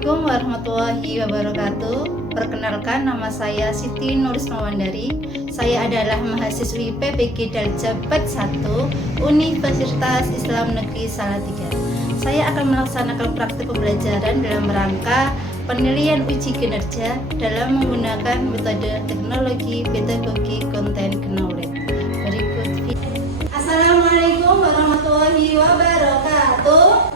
Assalamualaikum warahmatullahi wabarakatuh. Perkenalkan, nama saya Siti Nurismawandari. Saya adalah mahasiswi PPG Daljabat 1 Universitas Islam Negeri Salatiga. Saya akan melaksanakan praktik pembelajaran dalam rangka penilaian uji kinerja dalam menggunakan metode teknologi pedagogi konten knowledge. Berikut video. Assalamualaikum warahmatullahi wabarakatuh.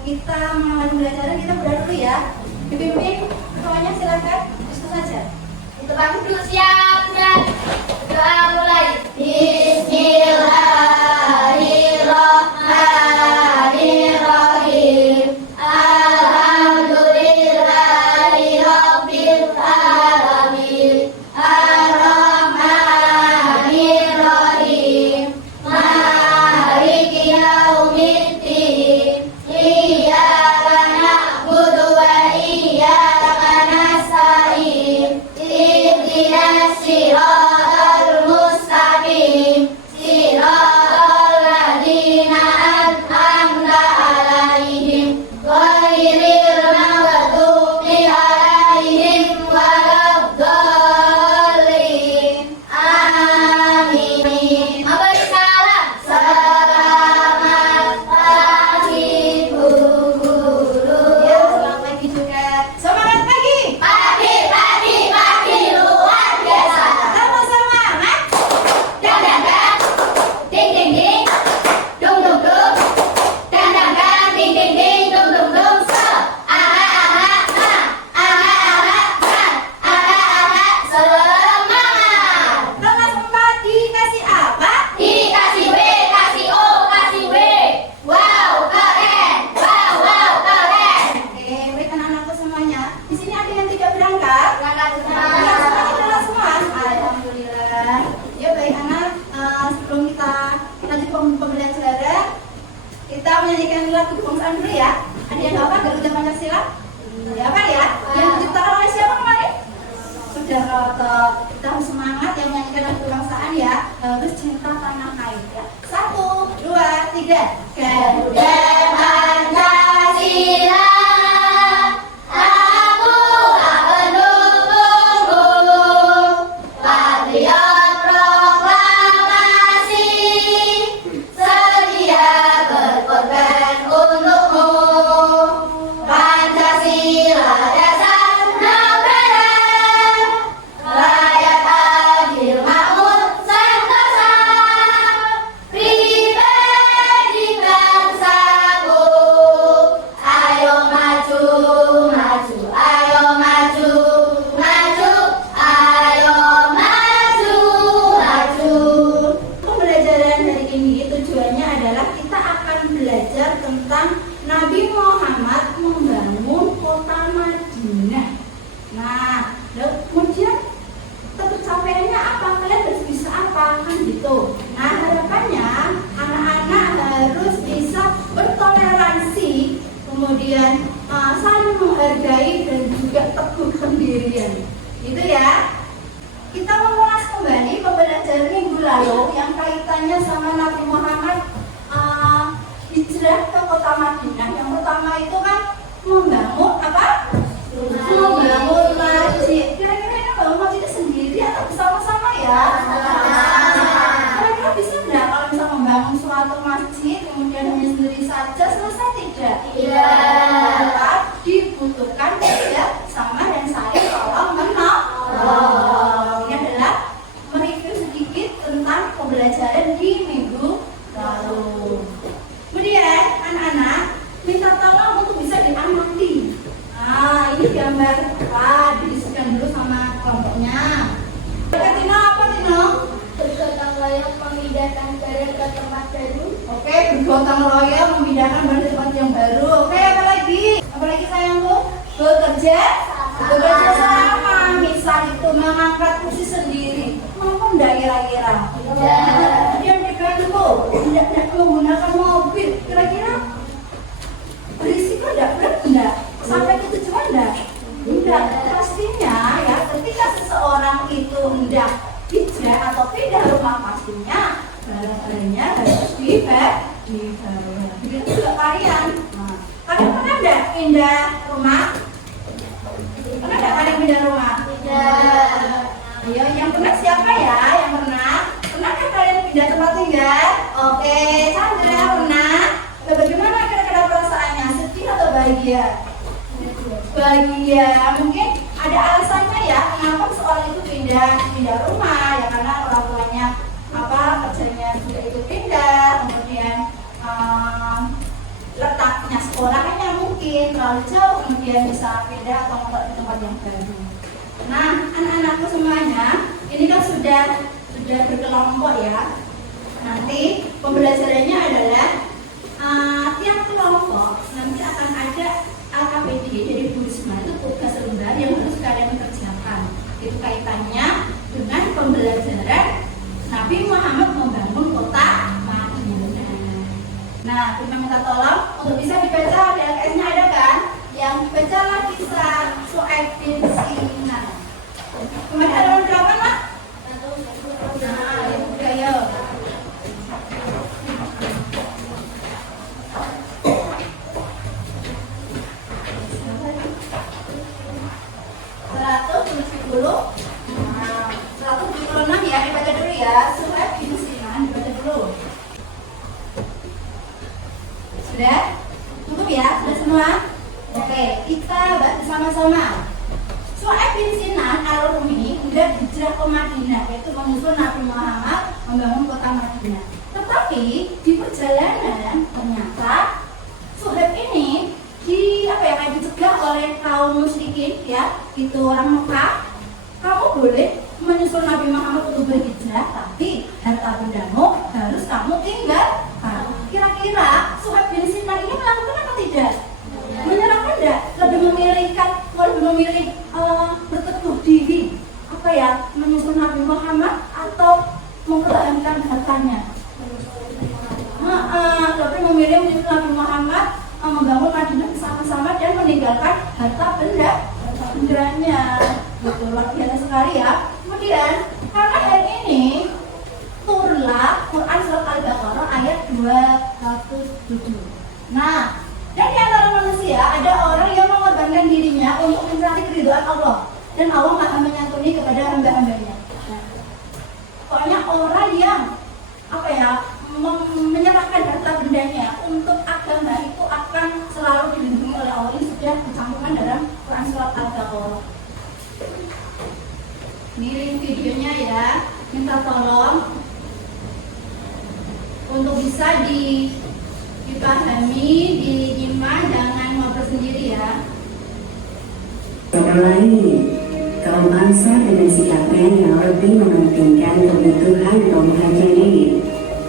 Kita mengalami pembelajaran, kita berdoa dulu ya. Dipimpin ketuanya, silakan diskusi saja. Untuk aku dulu, siap dan doa mulai. Bismillahirrahmanirrahim. Alhamdulillahirabbil alamin. Arrahmanirrahim. Maliki yaumiddin. Iyyaka na'budu wa iyyaka nasta'in. Ihdinas siratal mustaqim. Siratal ladzina an'amta 'alaihim ghairil maghdubi 'alaihim waladdallin. Amin. Mari salam. Selamat pagi Bu Guru. Ya, selamat pagi juga. Semangat pagi. Pagi luar biasa. Sama semangat. Dang dang dang, ding ding ding, dung dung dung. Dang dang dang, ding ding ding, dung dung dung. Se, aha aha ha, aha aha ha, aha aha semangat. Kelas 4 dikasih apa? Dikasih W, kasih O, kasih W. Wow, keren. Wow, keren. Oke, baik anak-anakku semuanya. Di sini ada yang tidak berangkat? Berangkat semua. Ya, semuanya kelas semua. Alhamdulillah. Ya baik anak, sebelum kita lanjut pembelajaran, kita menyanyikan lagu kebangsaan dulu ya. Ada yang hafal Garuda Pancasila? Ya apa ya? Yang diciptakan oleh siapa kemarin? Sudah Roto. Kita harus semangat yang menyanyikan lagu kebangsaan ya. Harus cinta tanah air ya. 1, 2, 3. Garuda Pancasila, akulah pendukungmu, patriot proklamasi, sedia berkorban untukmu. Pancasila dasar negara, rakyat adil makmur sentosa, pribadi bangsaku. Ayo maju, maju, ayo maju, maju, ayo maju, maju. Pembelajaran hari ini tujuannya adalah kita akan belajar tentang Nabi Muhammad membangun kota Madinah. Nah, lalu kemudian pencapaiannya apa? Kalian harus bisa apa? Kan gitu. Nah, harapannya anak-anak harus bisa bertoleransi, kemudian saling menghargai dan juga teguh pendirian. Itu ya. Kita mengulas kembali pembelajaran minggu lalu yang kaitannya sama Nabi Muhammad hijrah ke kota Madinah. Yang pertama itu kan membangun apa? Membangun masjid. Kira-kira ini membangun masjid sendiri atau bersama-sama ya? Kira-kira bisa nggak kalau bisa membangun suatu masjid kemudian hanya sendiri saja selesai tidak? Iya. Maka dibutuhkan kerja sama dan saling tolong menolong. Ini adalah mereview sedikit tentang pembelajaran di minggu lalu. Kemudian anak-anak minta tolong untuk bisa diamati. Nah, ini gambar apa? Didiskusikan dulu sama kelompoknya. Tino apa Tino? Bergotong royong memindahkan barang ke tempat baru. Oke, bergotong royong memindahkan barang ke tempat yang baru. Oke, apa lagi? Apa lagi sayangku? Bekerja sama. Misal itu mengangkat kursi sendiri. Mampu enggak kira-kira? Kemudian dibantu, tidak menggunakan mobil. Kira-kira hendak hijrah atau pindah rumah, pastinya barang-barangnya harus dibawa. Begitu juga kalian. Nah, kalian pernah nggak pindah rumah? Pernah nggak kalian pindah rumah? Tidak. Ayo, yang pernah siapa ya? Yang pernah? Pernahkah kalian pindah tempat tinggal? Oke, Chandra pernah. Nah, bagaimana kira-kira perasaannya? Sedih atau bahagia? Bahagia. Mungkin ada alasannya ya, kenapa seorang itu pindah rumah ya, karena orang tuanya kerjanya juga itu pindah, kemudian letaknya sekolahnya mungkin terlalu jauh, kemudian bisa pindah atau ke tempat yang baru. Nah, anak-anakku semuanya, ini kan sudah berkelompok ya. Nanti pembelajarannya adalah tiap kelompok nanti akan ada LKPD, jadi Bu Risma itu tugas lembar yang harus kalian kerjakan. Itu kaitannya dengan pembelajaran Nabi Muhammad membangun kota Madinah. Nah, kita minta tolong untuk bisa dibaca, di LKS-nya ada kan? Yang bacalah kisah Syuaib bin Sinan. Kemarin halaman berapa, Mak? Nah, ayo. Nah, 176 ya, dibaca dulu ya. Syuaib bin Sinan, dibaca dulu. Sudah? Cukup ya? Sudah semua? Oke, kita baca sama-sama. Syuaib bin Sinan al-Rumi hendak hijrah ke Madinah, yaitu menyusul Nabi Muhammad membangun kota Madinah. Tetapi di perjalanan ternyata Syuaib ini dicegah oleh kaum musyrikin ya, itu orang Mekah. Kamu boleh menyusul Nabi Muhammad untuk berhijrah, tapi harta bendamu harus kamu tinggalkan. Kira-kira Syuaib bin Sinan ini melakukan apa tidak? Menyerahkan tidak? Lebih memilih berteduh diri menyusul Nabi Muhammad atau mempertahankan hartanya? Lebih memilih menyusul Nabi Muhammad, membangun Madinah bersama-sama dan meninggalkan harta bendanya. Betul, luar biasa sekali ya. Kemudian karena hari ini turunlah Quran surat Al-Baqarah ayat 207. Nah, dan di antara manusia ada orang yang mengorbankan dirinya untuk mencari keridhaan Allah, dan Allah Maha menyantuni kepada hamba-hambanya. Nah, pokoknya orang yang menyerahkan harta bendanya untuk agama itu akan selalu dilindungi oleh Allah. Ini sudah dicantumkan dalam Quran surat Al-Baqarah. Ini link videonya ya, minta tolong untuk bisa dipahami, dinyimak, jangan ngobrol sendiri ya. Lain, kaum Ansar dengan sikapnya yang lebih mementingkan kebutuhan kaum Muhajirin.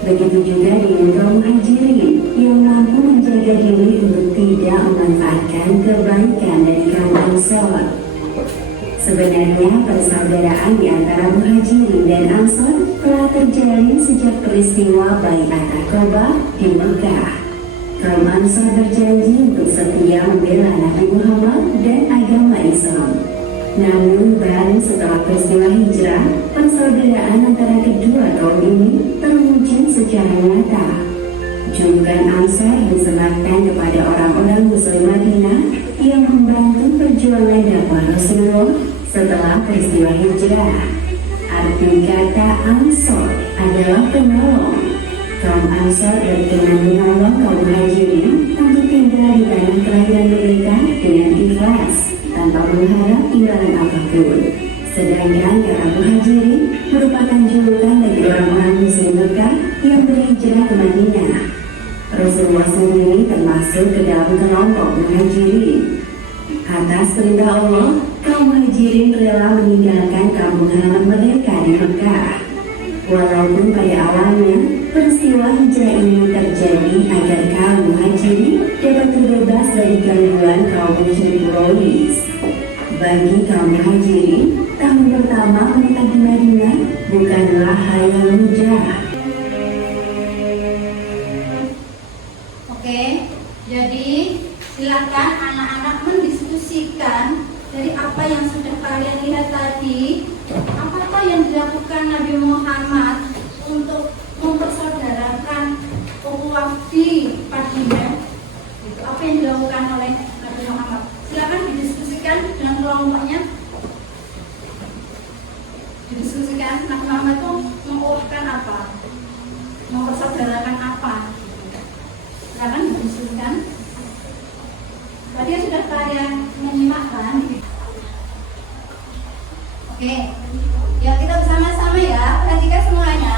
Begitu juga dengan kaum Muhajirin yang mampu menjaga diri untuk tidak memanfaatkan kebaikan dari kaum Ansar. Sebenarnya persaudaraan di antara Muhajirin dan Ansar telah terjalin sejak peristiwa Bai'at Aqabah di Mekah. Kaum Ansar berjanji untuk setia membela Nabi Muhammad dan agama Islam. Namun baru setelah peristiwa hijrah, persaudaraan antara kedua kaum ini terwujud secara nyata. Julukan Ansar disematkan kepada orang-orang Muslim Madinah yang membantu perjuangan dakwah Rasulullah setelah peristiwa hijrah. Arti kata Ansar adalah penolong. Kaum Ansar berkenan menolong kaum Muhajirin untuk tinggal di tanah kelahiran mereka dengan ikhlas, tanpa mengharap imbalan apapun. Sedangkan kata Muhajirin merupakan julukan bagi orang-orang Muslim Mekah yang berhijrah ke Madinah. Rasulullah sendiri termasuk ke dalam kelompok Muhajirin. Atas perintah Allah, kaum Muhajirin rela meninggalkan kampung halaman mereka di Mekah. Walaupun pada awalnya peristiwa hijrah ini terjadi agar kaum Muhajirin dapat terbebas dari gangguan kaum musyrik Quraisy. Bagi kaum Muhajirin, tahun pertama menetap di Madinah bukanlah hal yang mudah. Oke, jadi silakan anak-anak mendiskusikan dari apa yang sudah kalian lihat tadi. Apakah yang dilakukan Nabi Muhammad untuk mempersaudarakan ukhuwah di Madinah? Itu apa yang dilakukan oleh Nabi Muhammad? Silakan didiskusikan dengan kelompoknya. Didiskusikan Nabi Muhammad itu mengukuhkan apa? Mempersaudarakan apa? Silakan didiskusikan. Tadi sudah kalian menyimak kan? Oke, ya kita bersama-sama ya, perhatikan semuanya.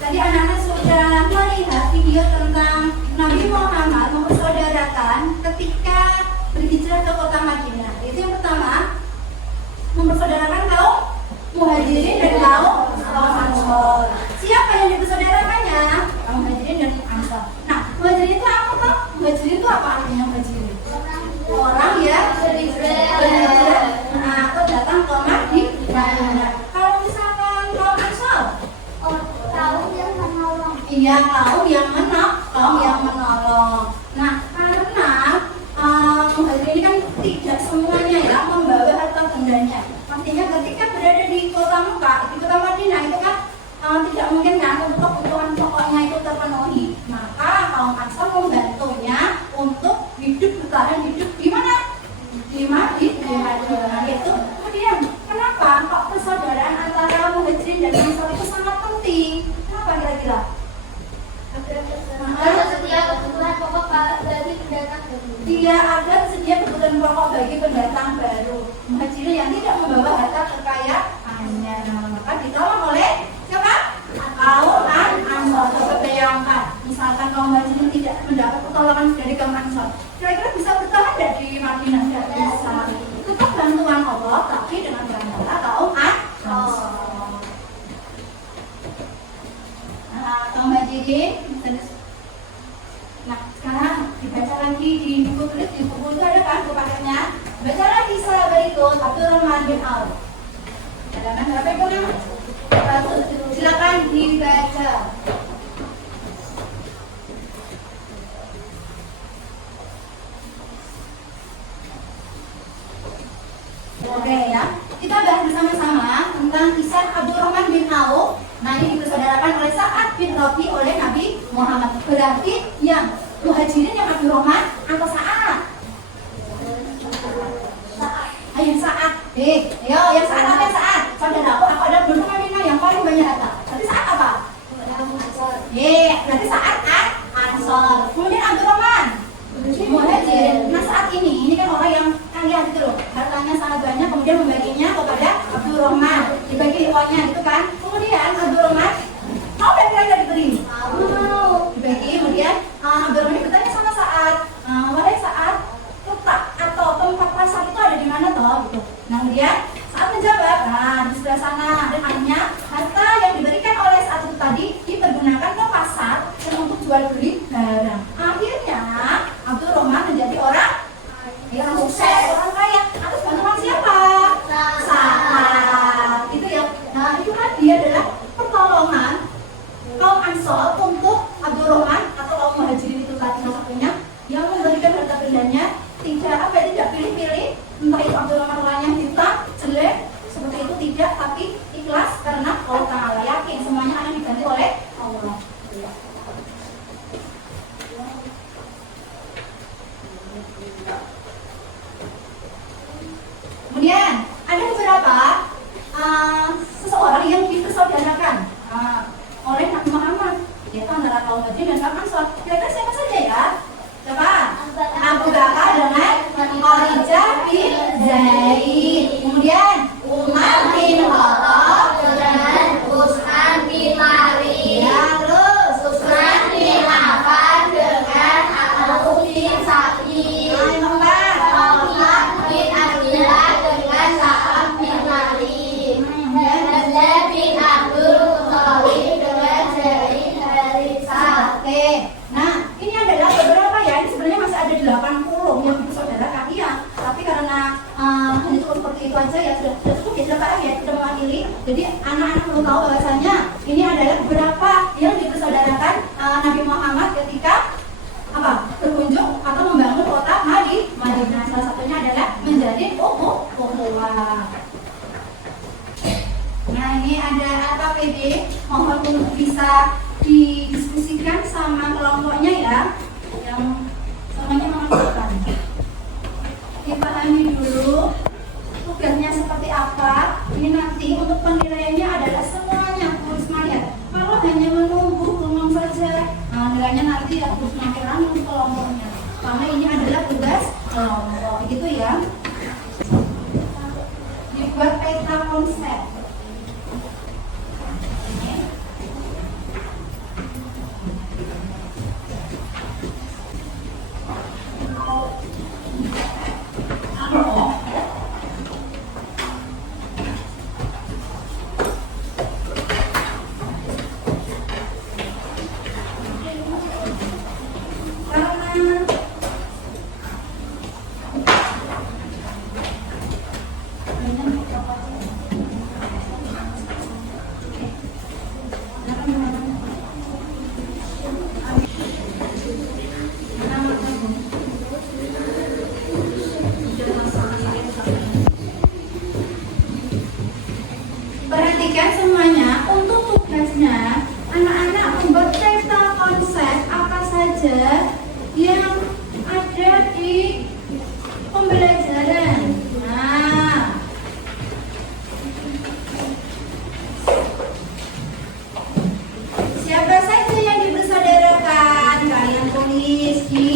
Tadi anak-anak sudah melihat video tentang Nabi Muhammad mempersaudarakan ketika berhijrah ke kota Madinah. Itu yang pertama, mempersaudarakan kaum Muhajirin dan kaum Ansor. Siapa yang dipersaudarakannya? Kaum Muhajirin dan Ansor. Nah, Muhajirin itu apa toh? Muhajirin itu apa artinya Muhajirin? Orang yang berhijrah, atau datang ke Madinah. Kalau misalkan kaum Ansor, iya, kaum yang menolong. Nah, karena Muhajirin ini kan tidak semuanya ya membawa harta bendanya. Artinya ketika berada di kota Mekah, di kota Madinah itu kan tidak mungkin kan untuk kebutuhan pokoknya itu terpenuhi. Maka kaum Ansor membantunya untuk bertahan hidup di mana? Di Madinah itu. Kemudian kenapa kok persaudaraan antara Muhajirin dan Ansor itu sangat penting? Kenapa kira-kira? Dia agar sedia kebutuhan pokok bagi pendatang baru. Muhajirin yang tidak membawa harta kekayaannya, maka ditolong oleh siapa? Kaum Ansor. Coba bayangkan, misalkan kaum Muhajirin tidak mendapat pertolongan dari kaum Ansor, kira-kira bisa bertahan tidak di Madinah? Tidak bisa. Tetap bantuan Allah, tapi dengan cara kaum Ansor. Nah, kaum Muhajirin. Nah, sekarang dibaca lagi di buku tulis, di buku itu ada kan buku paketnya. Baca lagi sahabat berikut Abdurrahman bin Auf. Halaman berapa itu yang? Silakan dibaca. Oke ya, kita bahas bersama-sama tentang kisah Abdurrahman bin Auf. Nah, ini dipersaudarakan oleh Sa'ad bin Rabi oleh Nabi Muhammad. Berarti yang Muhajirin yang Abdurrahman atau Sa'ad? Ayo Sa'ad. Ayo yang Sa'ad apa yang Sa'ad? Saudara aku ada belum Madinah yang paling banyak harta. Berarti Sa'ad apa? Berarti Sa'ad Ansor. Kemudian Abdurrahman Muhajirin. Nah, saat ini kan orang yang kaya gitu loh, hartanya sangat banyak, kemudian membaginya kepada Abdurrahman, dibagi uangnya gitu kan. Kemudian Abdurrahman mau dan kira-kira diberi? Mau. Dibagi, kemudian Abdurrahman bertanya sama Sa'ad, wahai Sa'ad, letak atau tempat pasar itu ada di mana toh? Gitu. Nah, kemudian Sa'ad menjawab, di sebelah sana. Dan akhirnya harta yang diberikan oleh Sa'ad itu tadi dipergunakan ke pasar dan untuk jual beli barang. Akhirnya Abdurrahman menjadi orang yang sukses, orang kaya. Atas bantuan siapa? Sa'ad. Itu ya. Nah, itu kan dia adalah pertolongan kaum Ansor untuk Abdurrahman atau kaum Muhajirin itu tadi salah satunya yang memberikan harta bendanya tidak pilih-pilih, entah itu Abdurrahman orangnya hitam, jelek, seperti itu tidak, tapi ikhlas karena Allah Ta'ala yakin semuanya akan diganti oleh Allah. Kemudian ada beberapa seseorang yang dipersaudarakan oleh Nabi Muhammad, yaitu antara kaum Muhajirin dan kaum Ansor. Kira-kira siapa saja ya? Siapa? Abu Bakar dengan Kharijah bin Zaid. Kemudian Umar bin Khattab dengan Utsman bin Malik. Ya, terus Utsman bin Affan dengan Abu bin Sa'id. Talha bin Abdillah dengan Sa'ad bin Malik. Hamzah bin Abdul Muthalib dengan Zaid bin Harithah. Oke. Nah, ini adalah beberapa ya. Ini sebenarnya masih ada 80 yang bersaudarakan iya. Tapi karena hanya cukup seperti itu aja ya sudah cukup ya, sudah ya sudah mewakili. Jadi anak-anak perlu tahu bahwasanya ini adalah beberapa yang dipersaudarakan Nabi Muhammad ketika berkunjung atau membangun kota Madinah. Salah satunya adalah menjadi ukhuwah. Nah, ini ada apa PD? Mohon untuk bisa didiskusikan sama kelompoknya ya, yang semuanya mengerjakan. Dipahami dulu tugasnya seperti apa. Ini nanti untuk penilaiannya adalah semuanya harus melihat. Kalau hanya menunggu bengong saja, nah nilainya nanti harus makin untuk kelompoknya. Karena ini adalah tugas kelompok, begitu ya. Dibuat peta konsep. Perhatikan semuanya, untuk tugasnya anak-anak membuat peta konsep apa saja yang ada di pembelajaran. Nah, siapa saja yang dibersaudarakan, kalian tulis di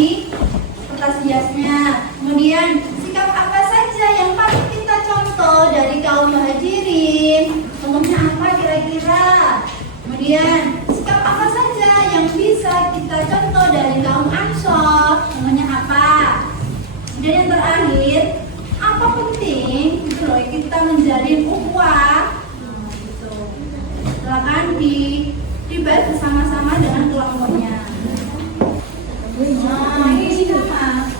kertas hiasnya. Kemudian sikap apa saja yang patut kita contoh dari kaum muhajirin? Contohnya apa kira-kira? Kemudian sikap apa saja yang bisa kita contoh dari kaum Ansor? Contohnya apa? Dan yang terakhir, apa penting gitu loh kita menjalin ukhuwah? Gitu. Silakan dibahas bersama-sama dengan kelompoknya. Nah, ini siapa?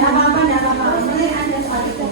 Tidak apa-apa. Boleh ada satu.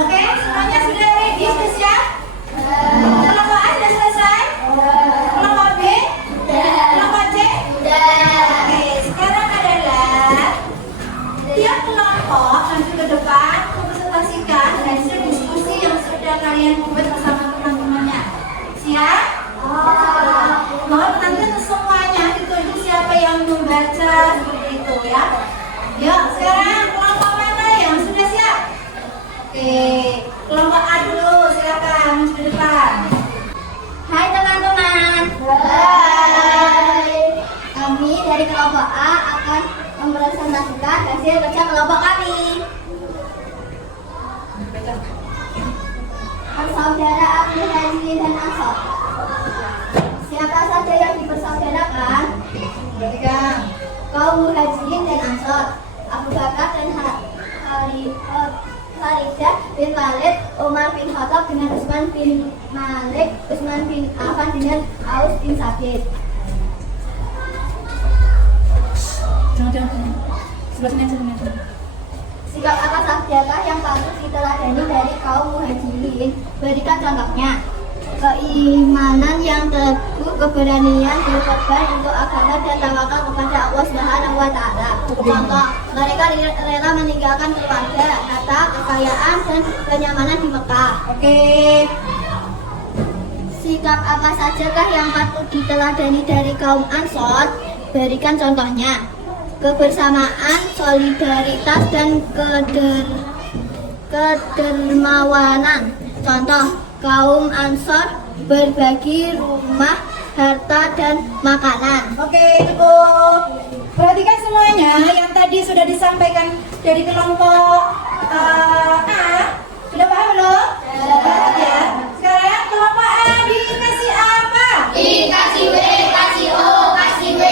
Oke, semuanya sudah ready, sudah siap? Kelompok A sudah selesai? Kelompok B? Kelompok C? Oke, sekarang adalah tiap kelompok maju ke depan mempresentasikan hasil diskusi yang sudah kalian buat bersama teman-temannya. Siap? Mohon nanti semuanya ditunjuk siapa yang membaca seperti itu ya. Yuk, sekarang kelompok mana yang sudah siap? Oke, kelompok A dulu, silakan maju ke depan. Hai teman-teman. Kami dari kelompok A akan mempresentasikan hasil kerja kelompok kami. Persaudaraan Muhajirin dan Ansor. Siapa saja yang dipersaudarakan? Kaum Muhajirin dan Ansor, Abu Bakar dan Kharidah bin Walid, Umar bin Khattab dengan Utsman bin Malik, Utsman bin Affan dengan Aus bin Sabit. Sikap apa sajakah yang patut diteladani dari kaum Muhajirin? Berikan contohnya. Keimanan yang teguh, keberanian berkorban untuk agama dan tawakal kepada Allah Subhanahu wa taala. Contoh, mereka rela meninggalkan keluarga, harta, kekayaan dan kenyamanan di Mekah. Oke. Sikap apa sajakah yang patut diteladani dari kaum Ansor? Berikan contohnya. Kebersamaan, solidaritas dan kedermawanan. Contoh, kaum Ansor berbagi rumah, harta, dan makanan. Oke, cukup. Perhatikan semuanya yang tadi sudah disampaikan dari kelompok A. Sudah paham belum? Sudah. Ya. Sekarang kelompok A dikasih apa? Dikasih W, kasih O, kasih W.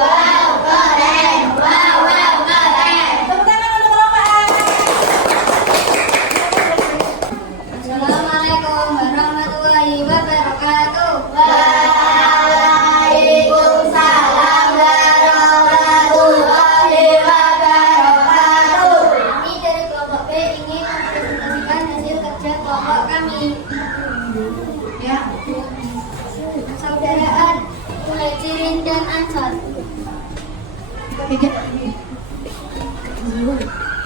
Wow, keren. Wow, keren. Tepuk tangan untuk kelompok A. Assalamualaikum warahmatullahi wabarakatuh. Waalaikumsalam warahmatullahi wabarakatuh. Kami dari kelompok B ingin mempresentasikan hasil kerja kelompok kami. Ya. Persaudaraan Muhajirin dan Ansor.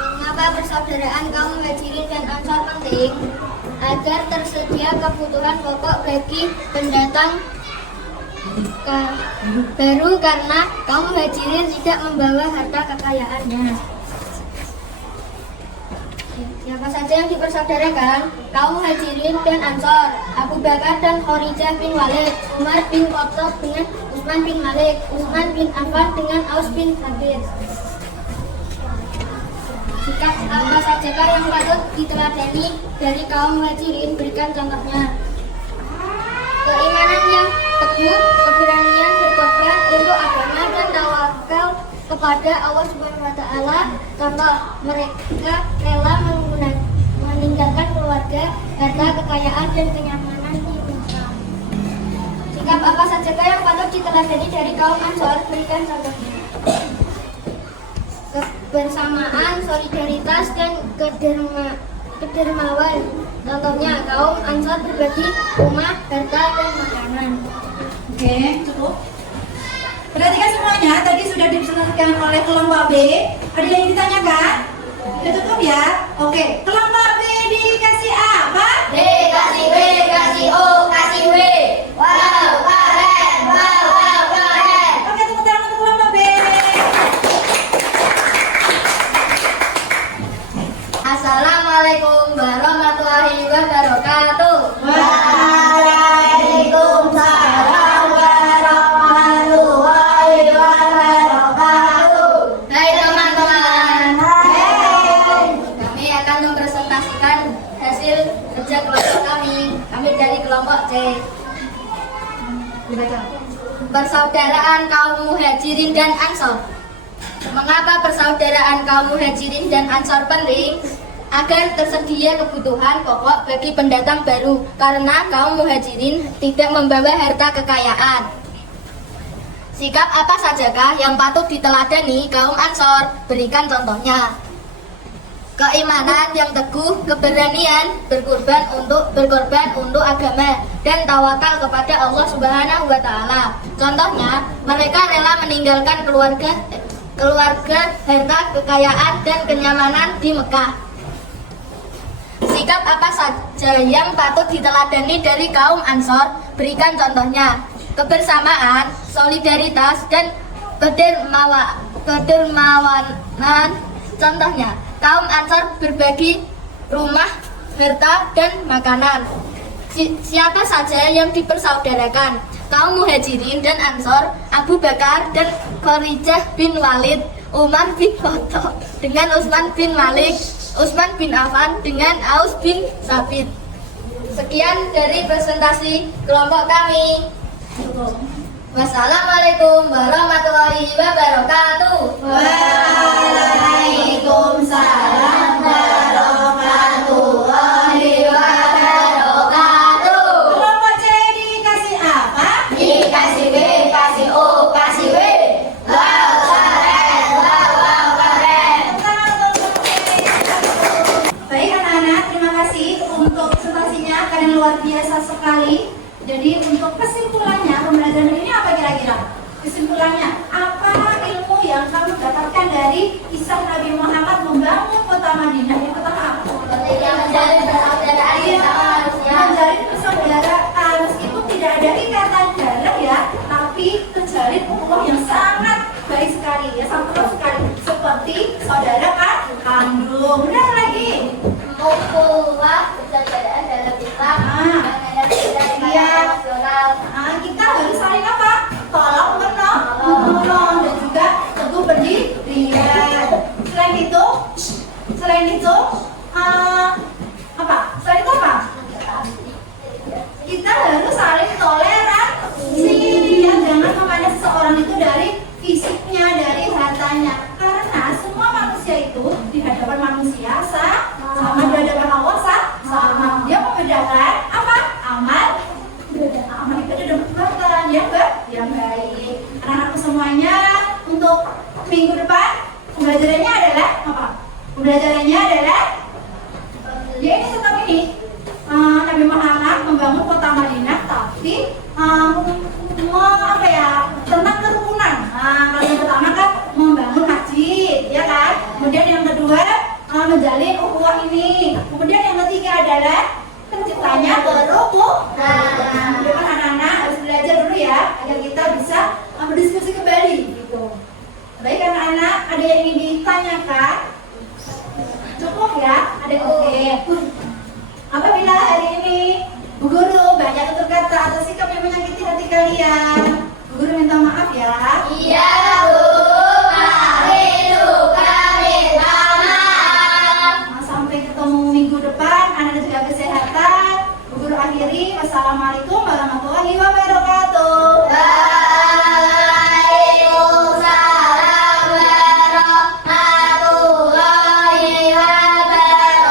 Mengapa persaudaraan kaum Muhajirin dan Ansor penting? Agar tersedia kebutuhan pokok bagi pendatang baru karena kaum Muhajirin tidak membawa harta kekayaannya. Siapa saja yang dipersaudarakan? Kaum Muhajirin dan Ansor, Abu Bakar dan Kharidah bin Walid, Umar bin Khattab dengan Utsman bin Malik, Utsman bin Affan dengan Aus bin Sabit. Sikap apa sajakah yang patut diteladani dari kaum Muhajirin? Berikan contohnya. Keimanan yang teguh, keberanian berkorban untuk agama dan tawakal kepada Allah Subhanahu wa taala. Contoh, mereka rela meninggalkan keluarga, harta, kekayaan dan kenyamanan di Mekah. Sikap apa sajakah yang patut diteladani dari kaum Ansor? Berikan contohnya. Kebersamaan, solidaritas dan kedermawan. Contohnya, kaum Ansor berbagi rumah, harta dan makanan. Oke, cukup. Perhatikan semuanya, tadi sudah dipresentasikan oleh kelompok B. Ada yang ditanyakan? Sudah cukup ya? Oke, kelompok B dikasih apa? Kasih W, kasih O, kasih W. Wow, keren. Wow, keren. Oke, tepuk tangan untuk kelompok B. Assalamualaikum warahmatullahi wabarakatuh. Waalaikumsalam warahmatullahi wabarakatuh. Hai teman-teman. Hai. Kami akan mempresentasikan hasil kerja kelompok kami. Kami dari kelompok C. Persaudaraan kaum Muhajirin dan Ansor. Mengapa persaudaraan kaum Muhajirin dan Ansor penting? Agar tersedia kebutuhan pokok bagi pendatang baru karena kaum Muhajirin tidak membawa harta kekayaan. Sikap apa sajakah yang patut diteladani kaum Ansor? Berikan contohnya. keimanan yang teguh, keberanian berkorban untuk agama, dan tawakal kepada Allah Subhanahu wa Ta'ala. Contohnya, mereka rela meninggalkan keluarga, harta, kekayaan, dan kenyamanan di Mekah. Sikap apa saja yang patut diteladani dari kaum Ansor? Berikan contohnya: kebersamaan, solidaritas, dan kedermawanan. Contohnya, kaum Ansor berbagi rumah, harta, dan makanan. Siapa saja yang dipersaudarakan? Kaum Muhajirin dan Ansor, Abu Bakar dan Kharijah bin Walid, Umar bin Khattab dengan Utsman bin Malik, Utsman bin Affan dengan Aus bin Sabit. Sekian dari presentasi kelompok kami. Wassalamualaikum warahmatullahi wabarakatuh. Waalaikumsalam warahmatullahi wabarakatuh. Kelompok C dikasih apa? Dikasih B, kasih O, kasih W. Wow, keren, wow, keren. Baik anak-anak, terima kasih untuk presentasinya, kalian luar biasa sekali. Jadi untuk kesimpulannya, pembelajaran ini apa kira-kira? Kesimpulannya, apa ilmu yang kamu dapatkan dari kisah Nabi Muhammad membangun kota Madinah? Yang pertama apa? Menjalin persaudaraan sama manusia. Menjalin persaudaraan, meskipun tidak ada ikatan darah ya, tapi terjalin ukhuwah yang sangat baik sekali ya, sangat erat sekali, seperti saudara kandung. Benar lagi? Ukhuwah persaudaraan dalam Islam. Iya. Kita harus saling apa? Tolong menolong dan juga teguh berdirian. Selain itu apa? Selain itu apa? Kita harus saling toleransi. Ya, jangan memandang seseorang itu dari fisiknya, dari hartanya. Karena semua manusia itu di hadapan manusia sama, di hadapan Allah sama. Dia membedakan apa? Amal itu ada perbuatan yang baik. Anak-anakku semuanya, untuk minggu depan pembelajarannya adalah apa? Pembelajarannya adalah ya ini tetap ini Nabi Muhammad membangun kota Madinah, tapi apa ya, tentang kerukunan. Kalau yang pertama kan membangun masjid, ya kan? Kemudian yang kedua menjalin ukhuwah ini. Kemudian yang ketiga adalah terciptanya kerukunan. Depan anak-anak harus belajar dulu ya, agar kita bisa berdiskusi kembali gitu. Baik anak-anak, ada yang ingin ditanyakan? Cukup ya? Ada oke. Apabila hari ini Bu Guru banyak tutur kata atau sikap yang menyakiti hati kalian, Bu Guru minta maaf ya. Iya, Bu. Kami maaf. Sampai ketemu minggu depan, anak juga kesehatan. Bu Guru akhiri, wassalamualaikum warahmatullahi wabarakatuh. Waalaikumsalam warahmatullahi wabarakatuh.